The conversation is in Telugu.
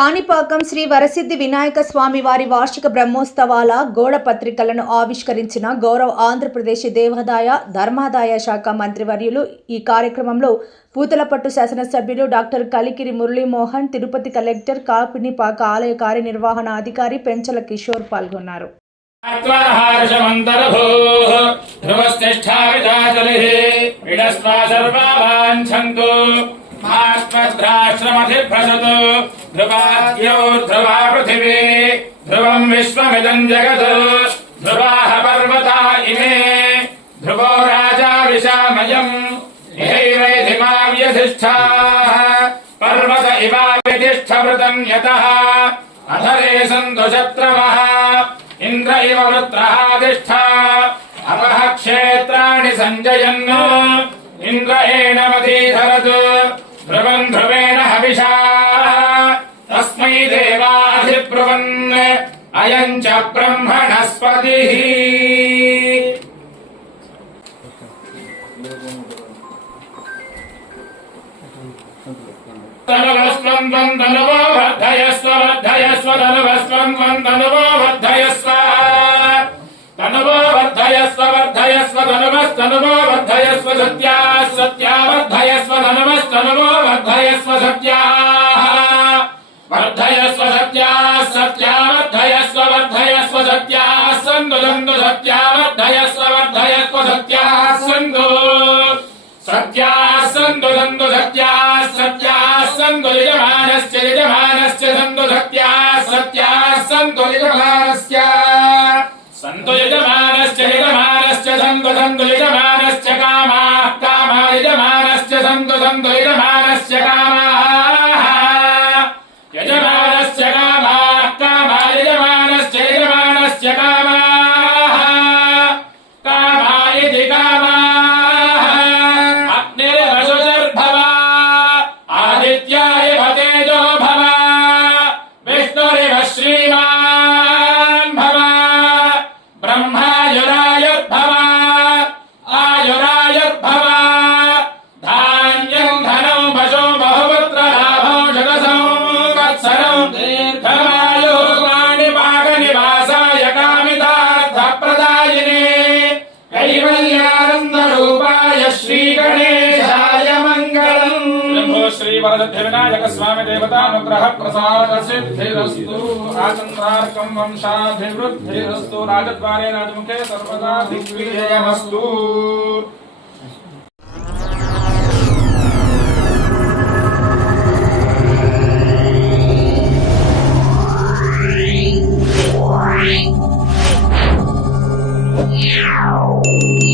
కాణిపాకం శ్రీ వరసిద్ధి వినాయక స్వామి వారి వార్షిక బ్రహ్మోత్సవాల గోడ పత్రికలను ఆవిష్కరించిన గౌరవ ఆంధ్రప్రదేశ్ దేవాదాయ ధర్మాదాయ శాఖ మంత్రివర్యులు. ఈ కార్యక్రమంలో పూతలపట్టు శాసనసభ్యులు డాక్టర్ కలికిరి మురళీమోహన్, తిరుపతి కలెక్టర్ కాణిపాక ఆలయ కార్యనిర్వహణాధికారి పెంచల కిషోర్ పాల్గొన్నారు. ध्रुवा पृथिवी ध्रुवं विश्वमिदं जगत् ध्रुवाः पर्वता इमे ध्रुवो राजा विशामयम् इहैवैधिमा व्यधिष्ठाः पर्वत इवाविधिष्ठवृतं यतः अधरे सन्तु शत्रवः इन्द्र इव वृत्रहाधिष्ठा अपः क्षेत्राणि सञ्जयन् इन्द्र एनमधीधरत् ध्रुवं ध्रुवेण हविषा तस्मै देवाधिब्रुवन् अयं च ब्रह्मणस्पतिः। तनुवस्त्वं त्वं तनुवो वर्धयस्व वर्धयस्व तनुवस्त्वं त्वं तनुवो वर्धयस्व तनुवो वर्धयस्व वर्धयस्व तनुवस्तनुवो वर्धयस्व सत्याः सत्या वर्धयस्व तनुवस्तनुवो वर्धयस्व सत्याः वर्धयस्व सत्याः सत्या वर्धयस्व वर्धयस्व सत्याः सन्तु सन्तु सत्या वर्धयस्व वर्धयस्व सत्याः सन्तु सत्याः सन्तु सन्तु सत्याः सत्याः सन्तु यजमानस्य यजमानस्य सन्तु सत्याः सत्याः सन्तु यजमानस्य सन्तु यजमानस्य यजमानस्य सन्तु सन्तु यजमानस्य कामाः कामा यजमानस्य सन्तु सन्तु यजमानस्य कामाः यजमानस्य कामाः कामा यजमानस्य यजमानस्य कामाः कामा इति कामाः अग्निर्वसुर्भव आदित्याय तेजो भव विष्णुरिव श्रीमान् भव ब्रह्मायुरायुर्भव आयुरायुर्भव धान्यं धनं वशो बहुपुत्रलाभो जगसंवत्सरं दीर्घमायो काणिपाकनिवासाय कामितार्थप्रदायिने कैवल्यानन्दरूपाय श्रीगणेशाय मङ्गलम्। नमो श्री वरसिद्धि विनायक स्वामी देवतानुग्रह प्रसाद सिद्धिरस्तु आचन्द्रार्कं वंशाभिवृद्धिरस्तु राजद्वारे राजमुखे सर्वदा दिग्विजयमस्तु। Yeah.